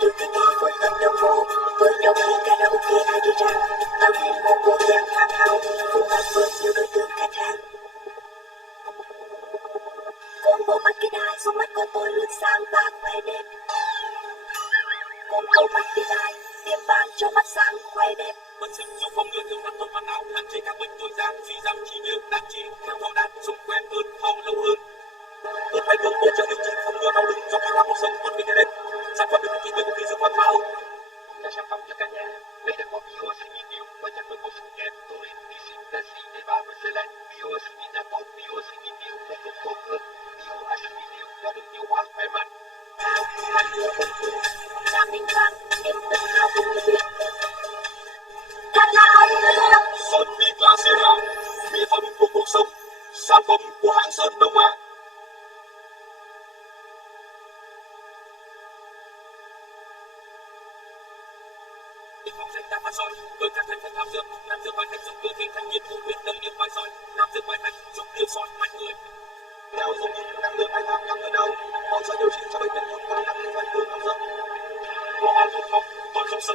được cái kia với gần đồng phố, với đôi khi karaoke ai đi ra, tạo nên một bộ dạng hoàn hảo, phù hợp với nhiều đối tượng khách hàng. Cùng bộ mắt cái đài, số mắt của tôi luôn sáng và khỏe đẹp. Cùng bộ mắt cái đài, tiêm vàng cho mắt sáng khỏe đẹp. Vẫn sức giúp phòng ngừa thường mắc hoàn hảo, hạn chế các bệnh tuổi già, suy giảm trí nhớ, đạn trí, theo thọ đạn, dùng quen hơn, hầu lâu hơn. Tốt hay không hỗ trợ điều trị phòng ngừa đau lưng do thoái hóa cuộc sống còn internet. Sản phẩm được ký với công ty dược phẩm Mao. Là sản phẩm cho cả nhà. Đây là có bioacid nhiều với chất lượng bổ sung kẽm, taurine, lysine, canxi, D3 và selen. Bioacid là tốt, bioacid nhiều phục vụ tốt hơn. Bioacid nhiều là được tiêu hóa khỏe mạnh. Là minh vang, niềm tự hào của người Việt. Thật là hay. Sơn Mỹ Glaciera, mỹ phẩm của cuộc sống, sản phẩm của hãng Sơn Đông Á. Phòng tránh đa phát sỏi với các thành phần nam dược bài thành giúp cơ thể thanh nhiệt bổ huyết nâng niu bài sỏi, nam dược bài thành giúp tiêu sỏi mạnh người. Theo dùng năng lượng bài tháp nhằm ở đâu, họ sẽ điều trị cho bệnh nhân không có năng lượng phải từ nam dược. Có áo không, tôi không sợ